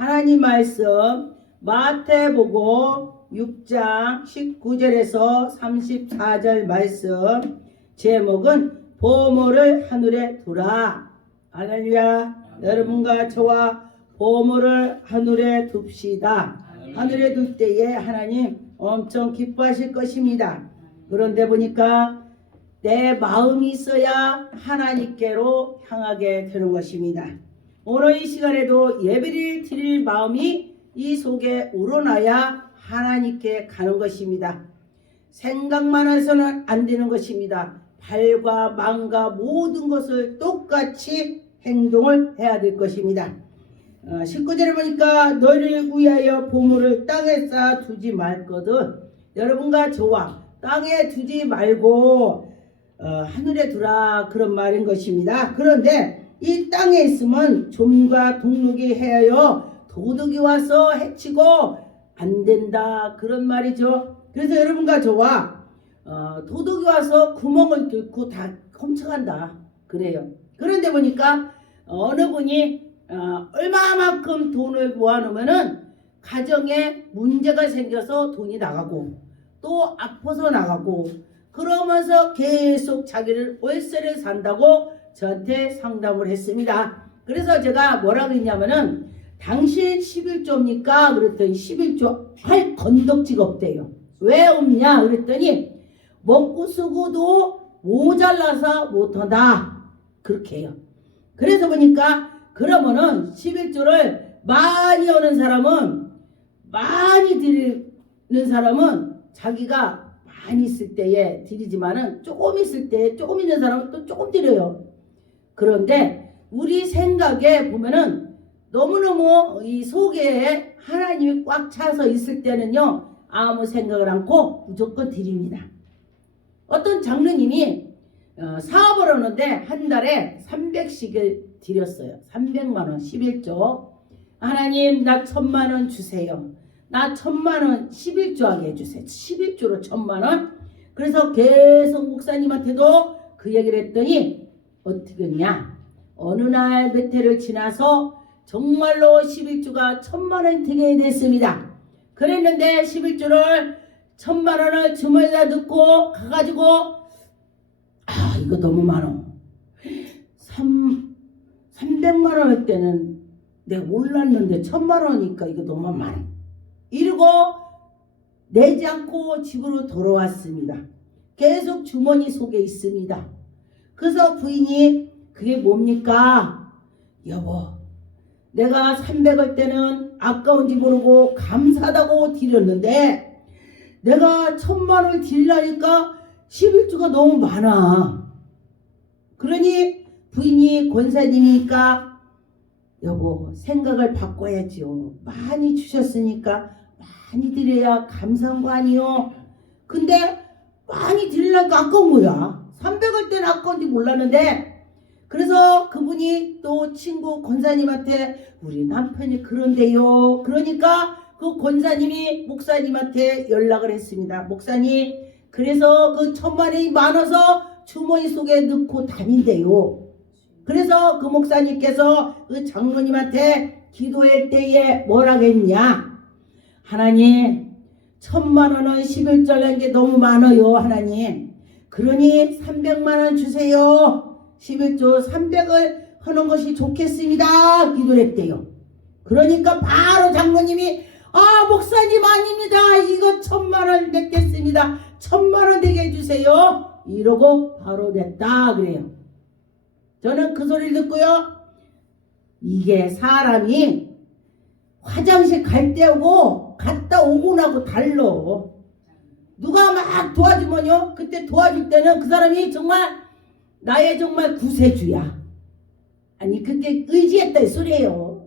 하나님 말씀 마태복음 6장 19절에서 34절 말씀 제목은 보물을 하늘에 두라. 할렐루야. 여러분과 저와 보물을 하늘에 둡시다. 하늘에 둘 때에 하나님 엄청 기뻐하실 것입니다. 그런데 보니까 내 마음이 있어야 하나님께로 향하게 되는 것입니다. 오늘 이 시간에도 예배를 드릴 마음이 이 속에 우러나야 하나님께 가는 것입니다. 생각만 해서는 안 되는 것입니다. 발과 마음과 모든 것을 똑같이 행동을 해야 될 것입니다. 19절에 보니까 너를 위하여 보물을 땅에 쌓아 두지 말거든. 여러분과 저와 땅에 두지 말고 하늘에 두라, 그런 말인 것입니다. 그런데 이 땅에 있으면 좀과 동룩이 해하여 도둑이 와서 해치고 안 된다, 그런 말이죠. 그래서 여러분과 저와 도둑이 와서 구멍을 뚫고 다 훔쳐간다 그래요. 그런데 보니까 어느 분이 얼마만큼 돈을 모아놓으면은 가정에 문제가 생겨서 돈이 나가고 또 아파서 나가고 그러면서 계속 자기를 월세를 산다고 저한테 상담을 했습니다. 그래서 제가 뭐라고 했냐면은 당신 11조입니까? 그랬더니 11조 할 건덕지가 없대요. 왜 없냐? 그랬더니 먹고 쓰고도 모자라서 못한다, 그렇게 해요. 그래서 보니까 그러면은 11조를 많이 오는 사람은, 많이 드리는 사람은 자기가 많이 있을 때에 드리지만은 조금 있을 때 조금 있는 사람은 또 조금 드려요. 그런데 우리 생각에 보면은 너무너무 이 속에 하나님이 꽉 차서 있을 때는요, 아무 생각을 않고 무조건 드립니다. 어떤 장로님이 사업을 하는데 한 달에 300씩을 드렸어요. 300만원 11조. 하나님 나 1000만원 주세요. 나 1000만원 11조 하게 해주세요. 11조로 1000만원. 그래서 계속 목사님한테도 그 얘기를 했더니 어떻게 했냐, 어느 날 몇 해를 지나서 정말로 11조가 1000만원이 되게 됐습니다. 그랬는데 11조를 1000만원을 주머니에다 넣고 가가지고 이거 너무 많어. 300만원 할 때는 내가 몰랐는데 1000만원이니까 이거 너무 많아. 이러고 내지 않고 집으로 돌아왔습니다. 계속 주머니 속에 있습니다. 그래서 부인이 그게 뭡니까? 여보, 내가 300할 때는 아까운지 모르고 감사하다고 드렸는데 내가 1000만원을 드리려니까 11조가 너무 많아. 그러니 부인이 권사님이니까 여보, 생각을 바꿔야죠. 많이 주셨으니까 많이 드려야 감사한 거 아니요. 근데 많이 드리려니까 아까운 거야. 300할 때는 아까운지 몰랐는데, 그래서 그분이 또 친구 권사님한테 우리 남편이 그런데요. 그러니까 그 권사님이 목사님한테 연락을 했습니다. 목사님, 그래서 그 1000만원이 많아서 주머니 속에 넣고 다닌대요. 그래서 그 목사님께서 그 장로님한테 기도할 때에 뭐라고 했냐, 하나님 1000만원은 11조라는 게 너무 많아요. 하나님, 그러니 300만원 주세요. 11조 300을 하는 것이 좋겠습니다, 기도를 했대요. 그러니까 바로 장로님이 목사님 아닙니다, 이거 1000만원 냈겠습니다, 1000만원 되게 해주세요, 이러고 바로 냈다 그래요. 저는 그 소리를 듣고요, 이게 사람이 화장실 갈 때하고 갔다 오고 나고 달라. 누가 막 도와주면요, 그때 도와줄 때는 그 사람이 정말 나의 정말 구세주야. 아니 그게 의지했다 이 소리예요.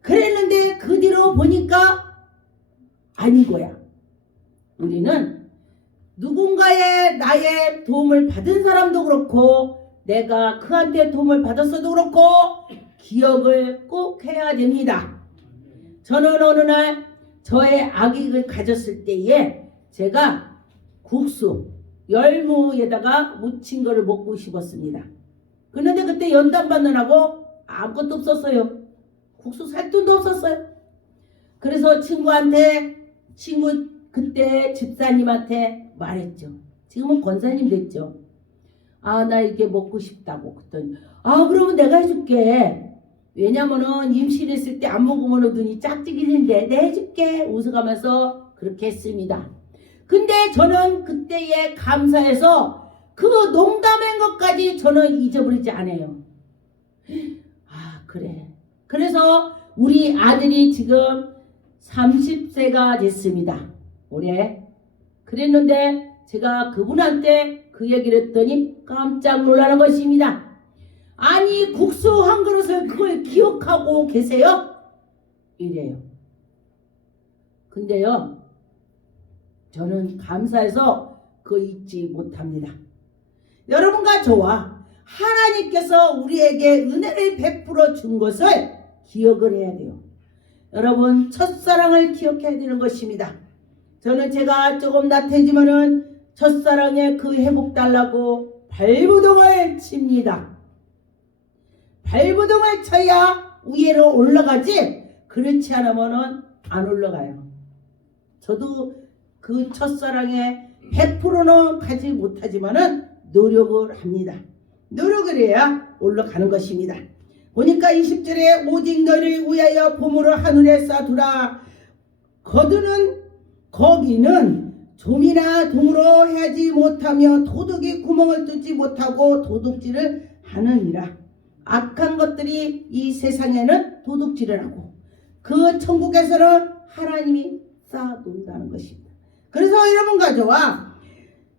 그랬는데 그 뒤로 보니까 아니고야. 우리는 누군가의 나의 도움을 받은 사람도 그렇고 내가 그한테 도움을 받았어도 그렇고 기억을 꼭 해야 됩니다. 저는 어느 날 저의 아기를 가졌을 때에 제가 국수 열무에다가 무친 거를 먹고 싶었습니다. 그런데 그때 연단 받느라고 아무것도 없었어요. 국수 살 돈도 없었어요. 그래서 친구 그때 집사님한테 말했죠. 지금은 권사님 됐죠. 아, 나 이게 먹고 싶다고. 그랬더니 아, 그러면 내가 해줄게. 왜냐면은 임신했을 때 안 먹으면 눈이 짝짓기인데 내가 해줄게. 웃어가면서 그렇게 했습니다. 근데 저는 그때에 감사해서 그 농담한 것까지 저는 잊어버리지 않아요. 아, 그래. 그래서 우리 아들이 지금 30세가 됐습니다. 올해. 그랬는데 제가 그분한테 그 얘기를 했더니 깜짝 놀라는 것입니다. 아니, 국수 한 그릇을 그걸 기억하고 계세요? 이래요. 근데요, 저는 감사해서 그거 잊지 못합니다. 여러분과 저와 하나님께서 우리에게 은혜를 베풀어 준 것을 기억을 해야 돼요. 여러분, 첫사랑을 기억해야 되는 것입니다. 저는 제가 조금 나태지만은 첫사랑의 그 회복 달라고 발부동을 칩니다. 발부동을 쳐야 위로 올라가지, 그렇지 않으면은 안 올라가요. 저도 그 첫사랑에 100%는 가지 못하지만은 노력을 합니다. 노력을 해야 올라가는 것입니다. 보니까 20절에 오직 너를 위하여 보물을 하늘에 쌓두라. 거기는 좀이나 동으로 해야지 못하며 도둑이 구멍을 뚫지 못하고 도둑질을 하느니라. 악한 것들이 이 세상에는 도둑질을 하고 그 천국에서는 하나님이 쌓아놓는다는 것입니다. 그래서 여러분과 저와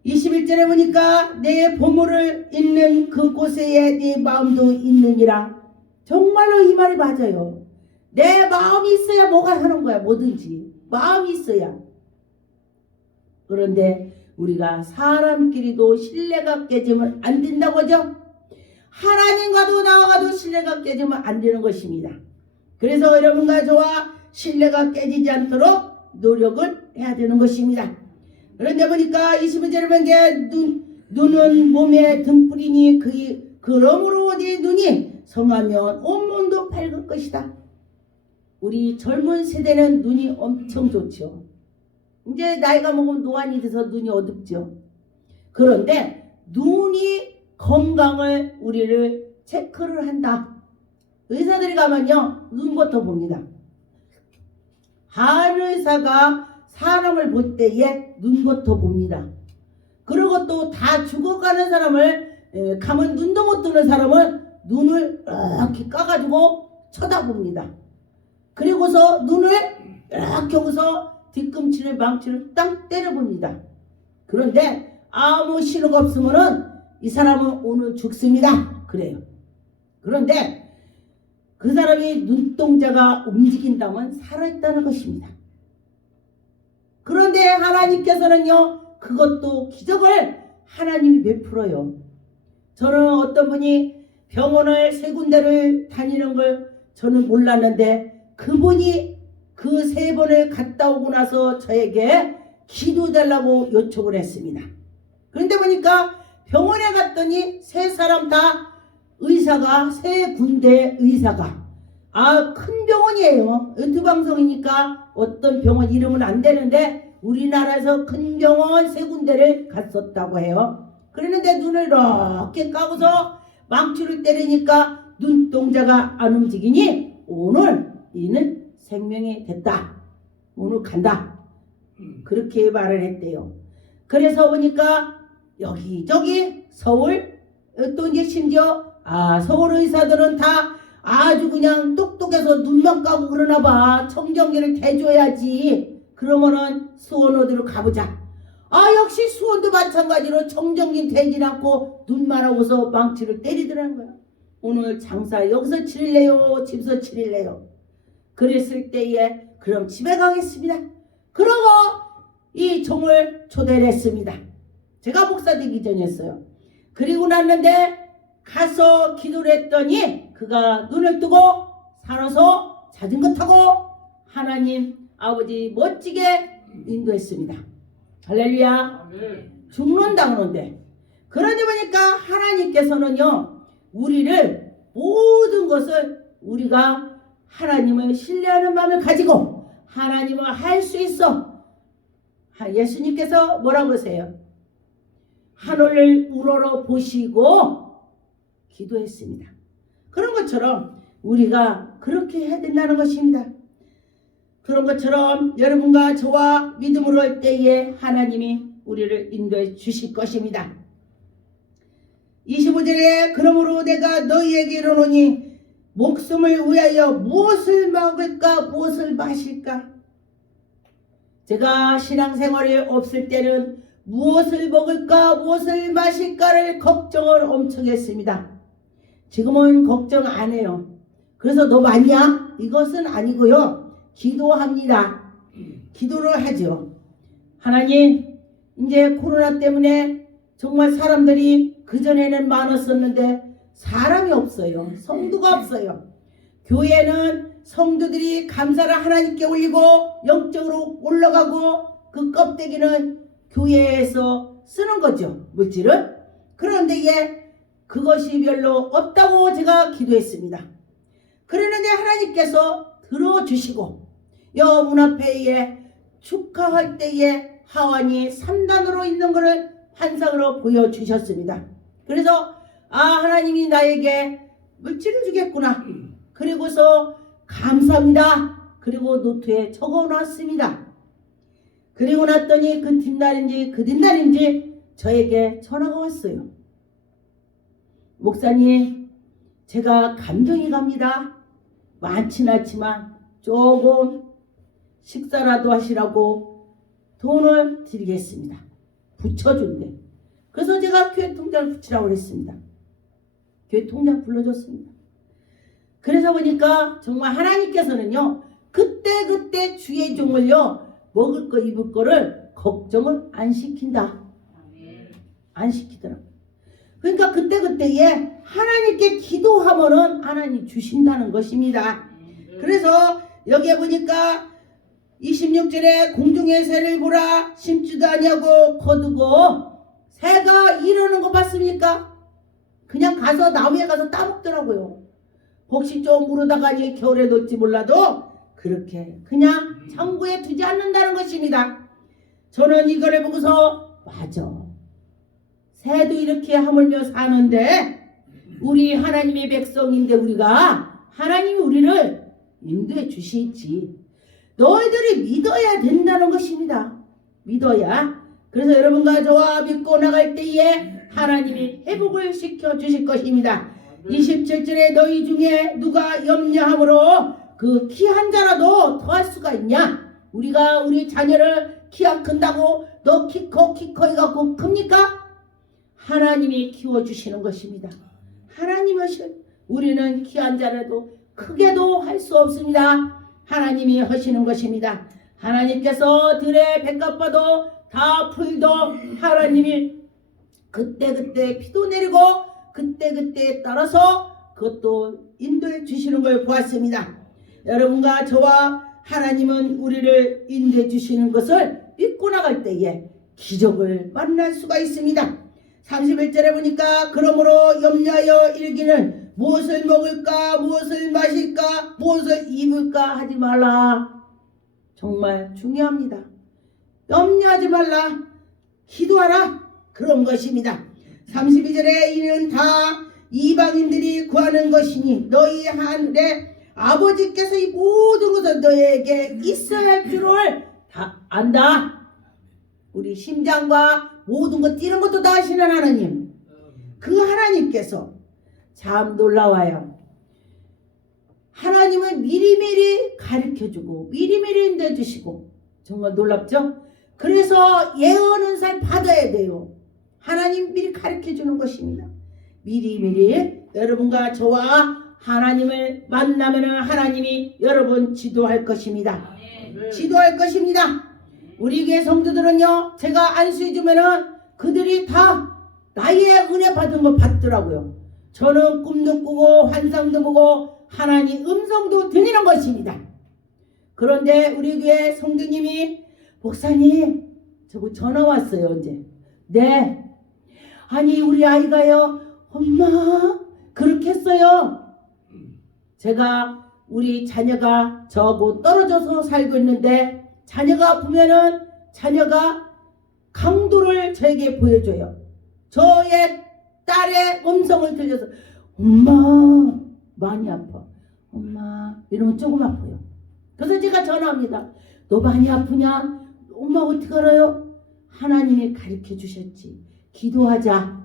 21절에 보니까 내 보물을 있는 그곳에 내 마음도 있느니라. 정말로 이 말이 맞아요. 내 마음이 있어야 뭐가 하는 거야. 뭐든지 마음이 있어야. 그런데 우리가 사람끼리도 신뢰가 깨지면 안 된다고 하죠. 하나님과도 나와가도 신뢰가 깨지면 안 되는 것입니다. 그래서 여러분과 저와 신뢰가 깨지지 않도록 노력을 해야 되는 것입니다. 그런데 보니까 21절에 보니까 눈은 몸에 등불이니 그러므로 네 눈이 성하면 온몸도 밝을 것이다. 우리 젊은 세대는 눈이 엄청 좋죠. 이제 나이가 먹으면 노안이 돼서 눈이 어둡죠. 그런데 눈이 건강을 우리를 체크를 한다. 의사들이 가면요, 눈부터 봅니다. 한의사가 사람을 볼 때에 눈부터 봅니다. 그리고 또 다 죽어가는 사람을 가면 눈도 못 뜨는 사람은 눈을 이렇게 까가지고 쳐다봅니다. 그리고서 눈을 이렇게 하고서 뒤꿈치를 망치를 땅 때려봅니다. 그런데 아무 신호가 없으면은 이 사람은 오늘 죽습니다. 그래요. 그런데 그 사람이 눈동자가 움직인다면 살아있다는 것입니다. 그런데 하나님께서는요, 그것도 기적을 하나님이 베풀어요. 저는 어떤 분이 병원을 3군데를 다니는 걸 저는 몰랐는데 그분이 그 3번을 갔다 오고 나서 저에게 기도해달라고 요청을 했습니다. 그런데 보니까 병원에 갔더니 3사람 다 의사가 3군데 의사가 큰 병원이에요. 유튜브 방송이니까 어떤 병원 이름은 안 되는데 우리나라에서 큰 병원 3군데를 갔었다고 해요. 그랬는데 눈을 이렇게 까고서 망치를 때리니까 눈동자가 안 움직이니 오늘 이는 생명이 됐다. 오늘 간다. 그렇게 말을 했대요. 그래서 보니까 여기저기 서울 또 이제 심지어 서울 의사들은 다 아주 그냥 똑똑해서 눈만 까고 그러나 봐. 청정기를 대줘야지. 그러면은 수원 어디로 가보자. 역시 수원도 마찬가지로 청정기 대진 않고 눈만 하고서 망치를 때리더라는 거야. 오늘 장사 여기서 치릴래요? 집에서 치릴래요? 그랬을 때에 그럼 집에 가겠습니다. 그러고 이 종을 초대를 했습니다. 제가 목사 되기 전이었어요. 그리고 났는데 가서 기도를 했더니 그가 눈을 뜨고 살아서 자전거 타고 하나님 아버지 멋지게 인도했습니다. 할렐루야. 죽는다 그러는데 그러니 보니까 하나님께서는요 우리를 모든 것을 우리가 하나님을 신뢰하는 마음을 가지고 하나님을 할 수 있어. 예수님께서 뭐라고 하세요? 하늘을 우러러 보시고 기도했습니다. 그런 것처럼 우리가 그렇게 해야 된다는 것입니다. 그런 것처럼 여러분과 저와 믿음으로 할 때에 하나님이 우리를 인도해 주실 것입니다. 25절에 그러므로 내가 너희에게 이르노니 목숨을 위하여 무엇을 먹을까 무엇을 마실까. 제가 신앙생활이 없을 때는 무엇을 먹을까 무엇을 마실까를 걱정을 엄청 했습니다. 지금은 걱정 안 해요. 그래서 너 많냐? 이것은 아니고요. 기도합니다. 기도를 하죠. 하나님, 이제 코로나 때문에 정말 사람들이 그전에는 많았었는데 사람이 없어요. 성도가 없어요. 교회는 성도들이 감사를 하나님께 올리고 영적으로 올라가고 그 껍데기는 교회에서 쓰는 거죠. 물질을. 그런데 그것이 별로 없다고 제가 기도했습니다. 그러는데 하나님께서 들어주시고 문 앞에 축하할 때에 하완이 3단으로 있는 것을 환상으로 보여주셨습니다. 그래서 하나님이 나에게 물질을 주겠구나. 그리고서 감사합니다. 그리고 노트에 적어놨습니다. 그리고 났더니 그 뒷날인지 저에게 전화가 왔어요. 목사님, 제가 감동이 갑니다. 많진 않지만 조금 식사라도 하시라고 돈을 드리겠습니다. 붙여준대. 그래서 제가 교회 통장을 붙이라고 했습니다. 교회 통장 불러줬습니다. 그래서 보니까 정말 하나님께서는요, 그때 주의 종을요, 먹을 거 입을 거를 걱정을 안 시킨다. 안 시키더라고요. 그러니까 그때에 하나님께 기도하면은 하나님 주신다는 것입니다. 그래서 여기에 보니까 26절에 공중의 새를 보라 심지도 아니하고 거두고 새가 이러는 거 봤습니까? 그냥 가서 나무에 가서 따먹더라고요. 혹시 좀 무르다가니 겨울에 놓을지 몰라도 그렇게 그냥 창고에 두지 않는다는 것입니다. 저는 이거를 보고서 맞아. 새도 이렇게 하물며 사는데 우리 하나님의 백성인데 우리가 하나님이 우리를 인도해 주시지. 너희들이 믿어야 된다는 것입니다. 믿어야. 그래서 여러분과 저와 믿고 나갈 때에 하나님이 회복을 시켜 주실 것입니다. 27절에 너희 중에 누가 염려함으로 그 키 한 자라도 더할 수가 있냐? 우리가 우리 자녀를 키가 큰다고 너 키 커해갖고 큽니까? 하나님이 키워주시는 것입니다. 하나님이 우리는 키 한 자라도 크게도 할 수 없습니다. 하나님이 하시는 것입니다. 하나님께서 들의 백합과도 다 풀도 하나님이 그때 비도 내리고 그때 따라서 그것도 인도해 주시는 걸 보았습니다. 여러분과 저와 하나님은 우리를 인도해 주시는 것을 믿고 나갈 때에 기적을 만날 수가 있습니다. 31절에 보니까 그러므로 염려하여 일기는 무엇을 먹을까 무엇을 마실까 무엇을 입을까 하지 말라. 정말 중요합니다. 염려하지 말라. 기도하라. 그런 것입니다. 32절에 이는 다 이방인들이 구하는 것이니 너희 하늘에 아버지께서 이 모든 것을 너희에게 있어야 할 줄을 다 안다. 우리 심장과 모든 것 뛰는 것도 다 아시는 하나님. 그 하나님께서 참 놀라워요. 하나님은 미리미리 가르쳐주고 미리미리 인도해주시고 정말 놀랍죠? 그래서 예언은사 받아야 돼요. 하나님 미리 가르쳐주는 것입니다. 미리미리 여러분과 저와 하나님을 만나면 하나님이 여러분 지도할 것입니다. 지도할 것입니다. 우리 교회 성도들은요, 제가 안수해 주면은 그들이 다 나의 은혜 받은 거 받더라고요. 저는 꿈도 꾸고 환상도 보고 하나님 음성도 들리는 것입니다. 그런데 우리 교회 성도님이 목사님 저거 전화 왔어요. 언제? 네. 아니 우리 아이가요 엄마 그렇게 했어요. 제가 우리 자녀가 저하고 떨어져서 살고 있는데 자녀가 아프면은 자녀가 강도를 저에게 보여줘요. 저의 딸의 음성을 들려서 엄마 많이 아파. 엄마 이러면 조금 아파요. 그래서 제가 전화합니다. 너 많이 아프냐? 엄마 어떻게 알아요? 하나님이 가르쳐 주셨지. 기도하자.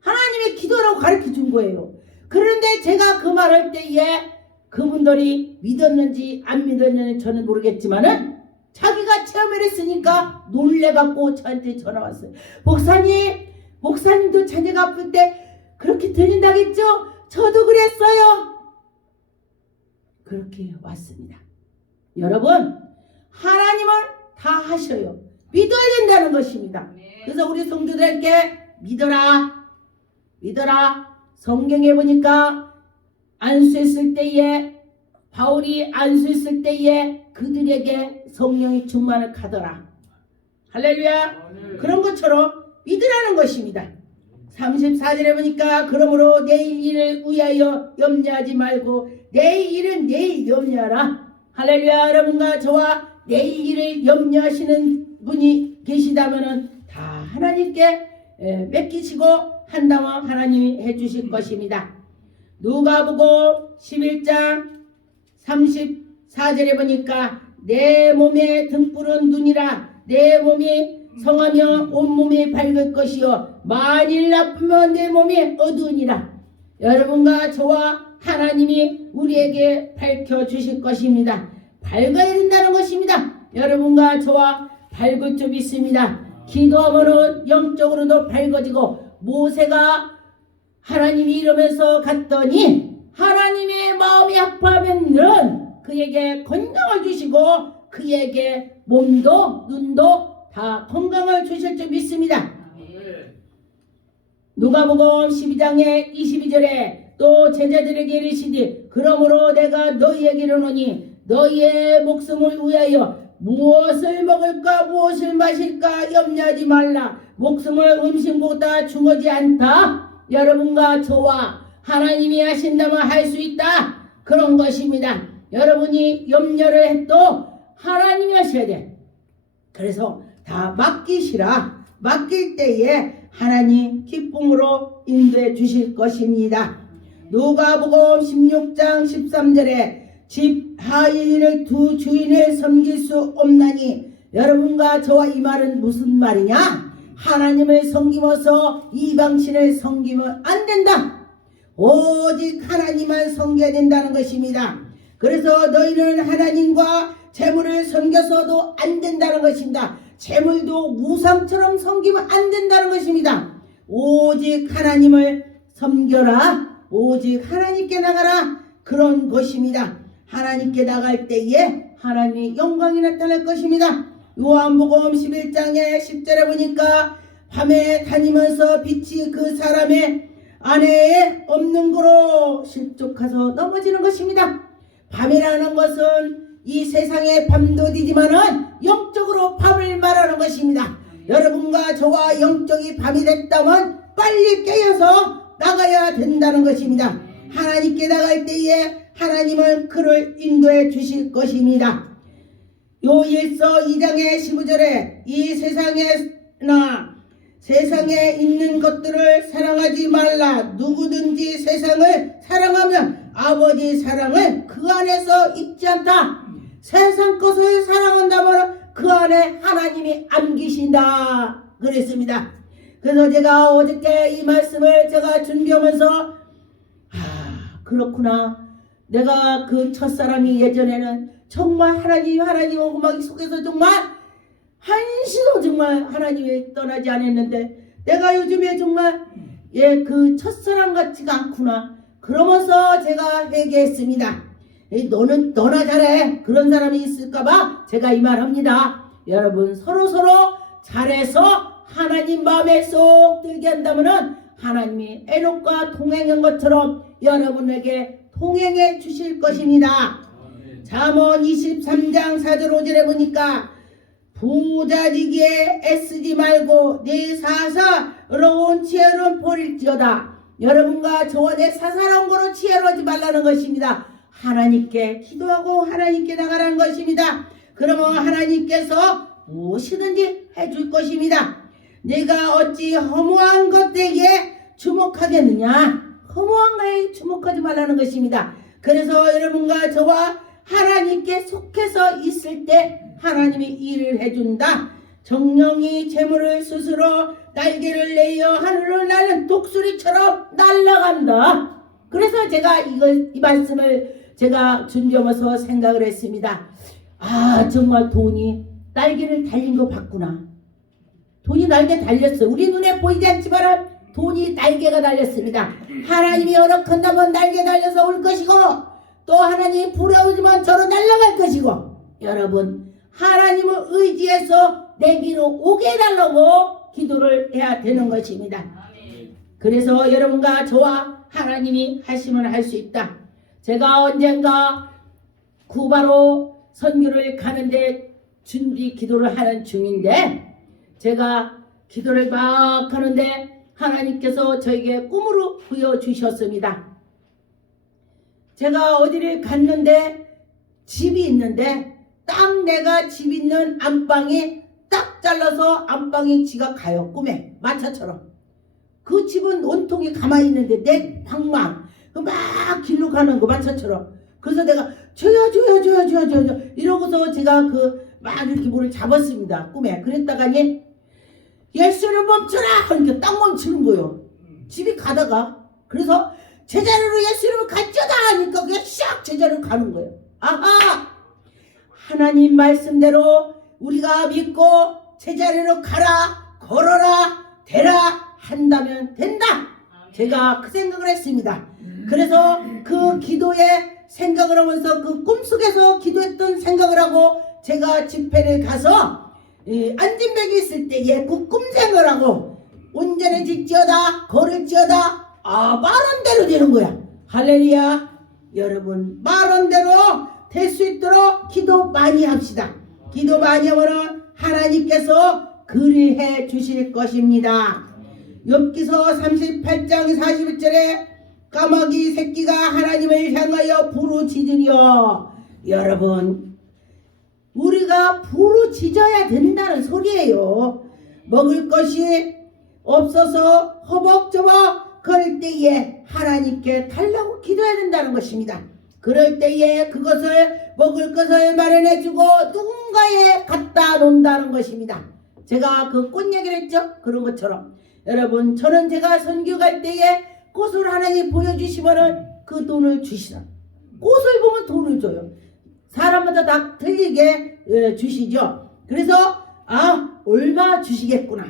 하나님이 기도라고 가르쳐 준 거예요. 그런데 제가 그 말할 때에 그분들이 믿었는지 안 믿었는지 저는 모르겠지만은 자기가 체험을 했으니까 놀래갖고 저한테 전화 왔어요. 목사님도 자녀가 아플 때 그렇게 들린다겠죠? 저도 그랬어요. 그렇게 왔습니다. 여러분, 하나님은 다 하셔요. 믿어야 된다는 것입니다. 그래서 우리 성도들에게 믿어라. 성경에 보니까 안수했을 때에, 바울이 안수했을 때에 그들에게 성령이 충만을 가더라. 할렐루야. 그런 것처럼 믿으라는 것입니다. 34절에 보니까 그러므로 내일 일을 위하여 염려하지 말고 내일 일은 내일 염려하라. 할렐루야. 여러분과 저와 내일 일을 염려하시는 분이 계시다면은 다 하나님께 맡기시고 한다면 하나님이 해주실 것입니다. 누가복음 11장 34절에 보니까 내 몸에 등불은 눈이라. 내 몸이 성하며 온몸이 밝을 것이요 만일 나쁘면 내 몸이 어두우니라. 여러분과 저와 하나님이 우리에게 밝혀주실 것입니다. 밝아야 된다는 것입니다. 여러분과 저와 밝을 줄 믿습니다. 기도하면은 영적으로도 밝아지고, 모세가 하나님이 이러면서 갔더니 하나님의 마음이 아파하면은 그에게 건강을 주시고 그에게 몸도 눈도 다 건강을 주실 줄 믿습니다. 누가복음 12장의 22절에 또 제자들에게 이르시되 그러므로 내가 너희에게 이르노니 너희의 목숨을 위하여 무엇을 먹을까 무엇을 마실까 염려하지 말라. 목숨을 음식보다 중하지 않다. 여러분과 저와 하나님이 하신다면 할 수 있다. 그런 것입니다. 여러분이 염려를 해도 하나님이 하셔야 돼. 그래서 다 맡기시라. 맡길 때에 하나님 기쁨으로 인도해 주실 것입니다. 누가복음 16장 13절에 집 하인을 두 주인을 섬길 수 없나니. 여러분과 저와 이 말은 무슨 말이냐? 하나님을 섬기면서 이방신을 섬기면 안 된다. 오직 하나님만 섬겨야 된다는 것입니다. 그래서 너희는 하나님과 재물을 섬겨서도 안 된다는 것입니다. 재물도 우상처럼 섬기면 안 된다는 것입니다. 오직 하나님을 섬겨라. 오직 하나님께 나가라. 그런 것입니다. 하나님께 나갈 때에 하나님의 영광이 나타날 것입니다. 요한복음 11장의 10절에 보니까 밤에 다니면서 빛이 그 사람의 안에 없는 거로 실족해서 넘어지는 것입니다. 밤이라는 것은 이 세상의 밤도 되지만은 영적으로 밤을 말하는 것입니다. 여러분과 저와 영적이 밤이 됐다면 빨리 깨어서 나가야 된다는 것입니다. 하나님께 나갈 때에 하나님은 그를 인도해 주실 것입니다. 요일서 2장의 15절에 이 세상에 있는 것들을 사랑하지 말라. 누구든지 세상을 사랑하면 아버지 사랑을 그 안에서 잊지 않다. 세상 것을 사랑한다면 그 안에 하나님이 안 계신다 그랬습니다. 그래서 제가 어저께 이 말씀을 제가 준비하면서 그렇구나. 내가 그 첫사람이 예전에는 정말 하나님 하고 막 속에서 정말 한시도 정말 하나님이 떠나지 않았는데 내가 요즘에 정말 그 첫사람 같지가 않구나. 그러면서 제가 회개했습니다. 너나 잘해. 그런 사람이 있을까봐 제가 이 말합니다. 여러분 서로 잘해서 하나님 마음에 쏙 들게 한다면은 하나님이 에녹과 동행한 것처럼 여러분에게 동행해 주실 것입니다. 잠언 23장 4절 5절에 보니까 부자지기에 애쓰지 말고 내 사사로운 지혜로운 버릴지어다. 여러분과 저와 내 사사로운 거로 지혜로우지 말라는 것입니다. 하나님께 기도하고 하나님께 나가라는 것입니다. 그러면 하나님께서 무엇이든지 해줄 것입니다. 내가 어찌 허무한 것에게 주목하겠느냐? 허무한 것에 주목하지 말라는 것입니다. 그래서 여러분과 저와 하나님께 속해서 있을 때 하나님이 일을 해준다. 정령이 재물을 스스로 날개를 내어 하늘을 나는 독수리처럼 날아간다. 그래서 제가 이 말씀을 제가 준비하면서 생각을 했습니다. 아, 정말 돈이 날개를 달린 거 봤구나. 돈이 날개 달렸어. 우리 눈에 보이지 않지만 돈이 날개가 달렸습니다. 하나님이 허락한다면 날개 달려서 올 것이고, 또 하나님이 부러우지만 저로 날아갈 것이고, 여러분 하나님을 의지해서 내기로 오게 해달라고 기도를 해야 되는 것입니다. 그래서 여러분과 저와 하나님이 하시면 할 수 있다. 제가 언젠가 쿠바로 선교를 가는데 준비 기도를 하는 중인데, 제가 기도를 막 하는데 하나님께서 저에게 꿈으로 보여주셨습니다. 제가 어디를 갔는데 집이 있는데 딱 내가 집 있는 안방이 딱 잘라서 안방이 지가 가요. 꿈에 마차처럼. 그 집은 온통이 가만히 있는데 내 방망 막 길로 가는 거 마차처럼. 그래서 내가 줘야 이러고서 제가 막 이렇게 뭐를 잡았습니다. 꿈에. 그랬다가니 예수를 멈춰라 하니까 딱 멈추는 거예요. 집이 가다가. 그래서 제자리로 예수님을 가져다 하니까 그냥 샥 제자리로 가는 거예요. 아하! 하나님 말씀대로 우리가 믿고 제자리로 가라, 걸어라, 되라 한다면 된다. 제가 그 생각을 했습니다. 그래서 그 기도에 생각을 하면서 그 꿈속에서 기도했던 생각을 하고 제가 집회를 가서 안진백이 있을 때에 그 꿈생을 하고 온전해질지어다 걸을지어다 말한대로 되는 거야. 할렐루야. 여러분 말한대로 될 수 있도록 기도 많이 합시다. 기도 많이 하면 하나님께서 그리해 주실 것입니다. 욥기서 38장 41절에 까마귀 새끼가 하나님을 향하여 부르짖으려. 여러분 우리가 부르짖어야 된다는 소리예요. 먹을 것이 없어서 허벅저벅 그럴 때에 하나님께 달라고 기도해야 된다는 것입니다. 그럴 때에 그것을 먹을 것을 마련해주고 누군가에 갖다 놓는다는 것입니다. 제가 그 꽃 얘기를 했죠. 그런 것처럼 여러분 저는 제가 선교 갈 때에 꽃을 하나님 보여주시면은 그 돈을 주시라. 꽃을 보면 돈을 줘요. 사람마다 다 틀리게 주시죠. 그래서 얼마 주시겠구나.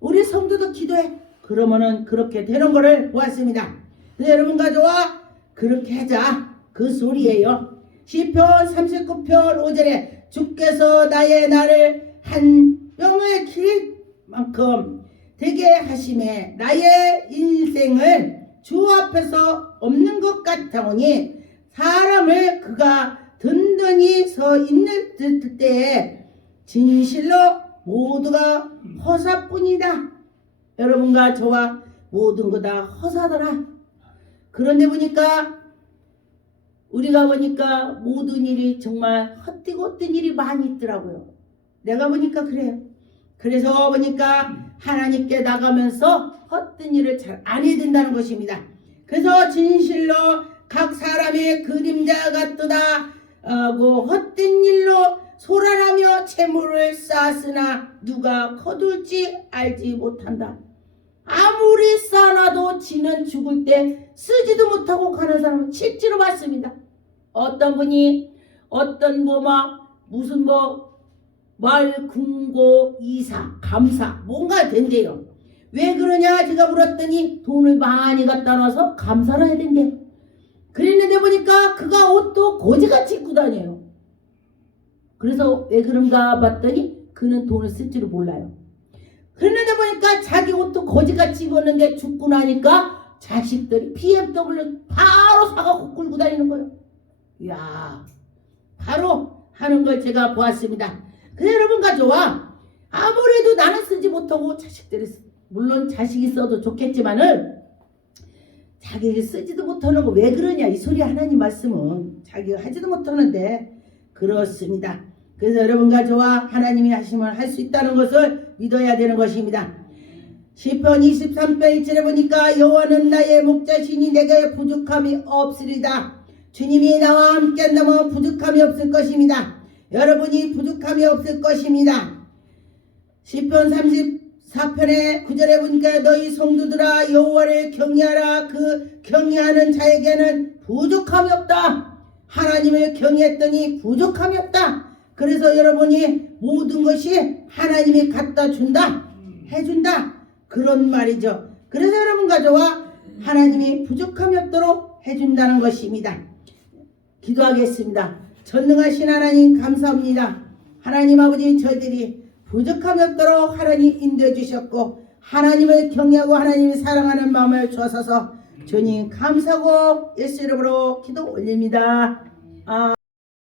우리 성도도 기도해. 그러면은 그렇게 되는 거를 보았습니다. 여러분과 저와 그렇게 하자. 그 소리예요. 시편 39편 5절에 주께서 나의 날을 한 뼘의 길만큼 되게 하심에 나의 인생을 주 앞에서 없는 것 같아오니 사람을 그가 든든히 서 있는 때에 진실로 모두가 허사뿐이다. 여러분과 저와 모든 거 다 허사더라. 그런데 우리가 보니까 모든 일이 정말 헛되고 헛된 일이 많이 있더라고요. 내가 보니까 그래요. 그래서 보니까 하나님께 나가면서 헛된 일을 잘 안 해야 된다는 것입니다. 그래서 진실로 각 사람의 그림자 같도다 헛된 일로 소란하며 채무를 쌓았으나 누가 거둘지 알지 못한다. 아무리 쌓아놔도 지는 죽을 때 쓰지도 못하고 가는 사람은 실제로 봤습니다. 어떤 분이 무슨 말 궁고 이사 감사 뭔가 된대요. 왜 그러냐 제가 물었더니 돈을 많이 갖다 놔서 감사를 해야 된대요. 그랬는데 보니까 그가 옷도 거지같이 입고 다녀요. 그래서 왜 그런가 봤더니 그는 돈을 쓸 줄 몰라요. 그랬는데 보니까 자기 옷도 거지같이 입었는데 죽고 나니까 자식들이 BMW 바로 사갖고 끌고 다니는 거예요. 이야, 바로 하는 걸 제가 보았습니다. 그래서 여러분과 저와 아무래도 나는 쓰지 못하고 자식들이 물론 자식이 써도 좋겠지만은 자기가 쓰지도 못하는 거 왜 그러냐 이 소리. 하나님 말씀은 자기가 하지도 못하는데 그렇습니다. 그래서 여러분과 저와 하나님이 하시면 할 수 있다는 것을 믿어야 되는 것입니다. 시편 23편 1절에 보니까 여호와는 나의 목자시니 내게 부족함이 없으리다. 주님이 나와 함께 한다면 부족함이 없을 것입니다. 여러분이 부족함이 없을 것입니다. 시편 34편의 9절에 보니까 너희 성도들아 여호와를 경외하라. 그 경외하는 자에게는 부족함이 없다. 하나님을 경외했더니 부족함이 없다. 그래서 여러분이 모든 것이 하나님이 갖다 준다, 해준다, 그런 말이죠. 그래서 여러분과 저와 하나님이 부족함이 없도록 해준다는 것입니다. 기도하겠습니다. 전능하신 하나님 감사합니다. 하나님 아버지, 저희들이 부족함이 없도록 하나님 인도해 주셨고 하나님을 경외하고 하나님을 사랑하는 마음을 주셔서 주님 감사하고 예수 이름으로 기도 올립니다.